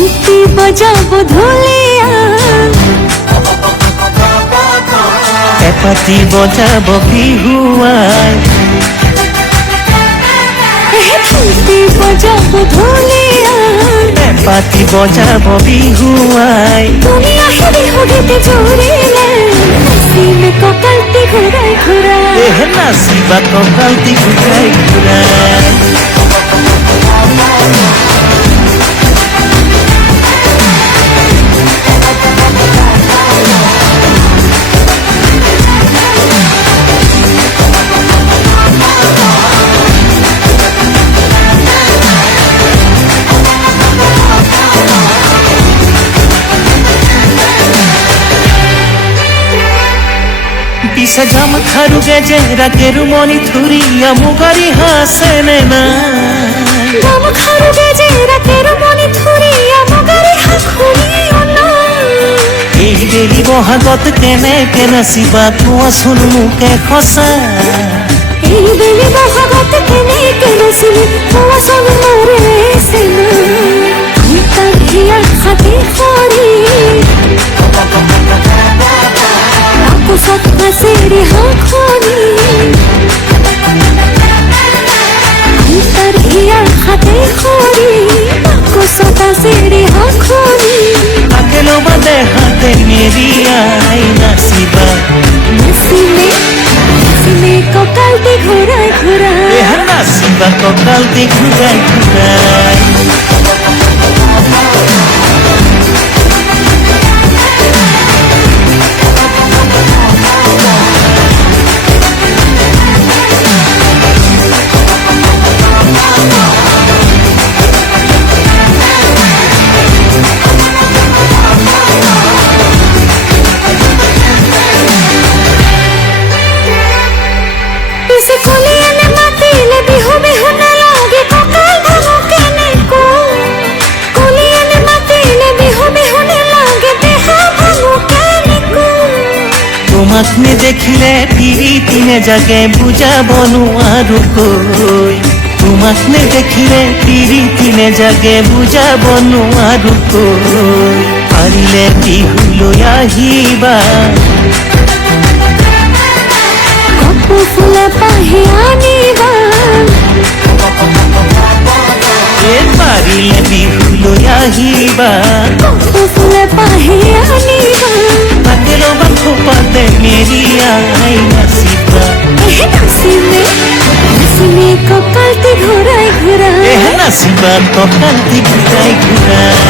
ঘুটি বজাবো ধুলিয়া এপাতি বজাবো বিহুয়াই ঘুটি বজাবো ধুলিয়া এপাতি বজাবো বিহুয়াই তুমি আসো বিহু গীতে জুড়িলে নাচিমে কপালটি ঘুরাই ঘুরাই নাচিবা কঁকালটি ঘূৰাই ঘূৰাই পিছে যাম খাৰুগে যে ৰাকেৰু মণি থুৰিয়া মুগাৰী হাছেনে না গাম খাৰুগে যে ৰাকেৰ মনি থুৰিয়া মুগাৰী হাখুৰিও না এই দেৰি বহাগত কেনেকে নাচিবা কোৱাচোন মোকে সঁচা এই বেলি বহাগত কেনেকে নাচিবি কোৱাচোন মোৰে চেনা ঘুটাৰ হিয়া খাটি খৰি আকোচত নাচেৰি হাখনি ঘুটাৰ হিয়া খাটি খৰি আকোচত নাচেৰি হাখনি আকেলো বাদে হাতে মেৰিয়াই নাচিবা নাচিমে নাচিমে কঁকালটি ঘূৰাই ঘূৰাই নাচিবা কঁকালটি ঘূৰাই ঘূৰাই পিছে কলিয়ানে মাতিলে বিহু বিহু নালাগে কঁকাল ভাঙো কেনেকো কলিয়ানে মাতিলে বিহু বিহু নালাগে দেহা ভাঙো কেনেকো তোমাক নেদেখিলে পিৰিতিনে জাগে বুজাব নোৱাৰো কৈ তোমাক নেদেখিলে পিৰিতিনে জাগে বুজাব নোৱাৰো কৈ পাৰিলে বিহুলৈ আহিবা কপৌ ফুলে পাহি আনিবা পাৰিলে বিহুলৈ আহিবা কপৌ ফুলে পাহি আনিবা তাকে ৰবা খোপাতে মেৰিয়াই নাচিবা নাচিমে নাচিমে কঁকালটি ঘূৰাই ঘূৰাই নাচিবা কঁকালটি ঘূৰাই ঘূৰাই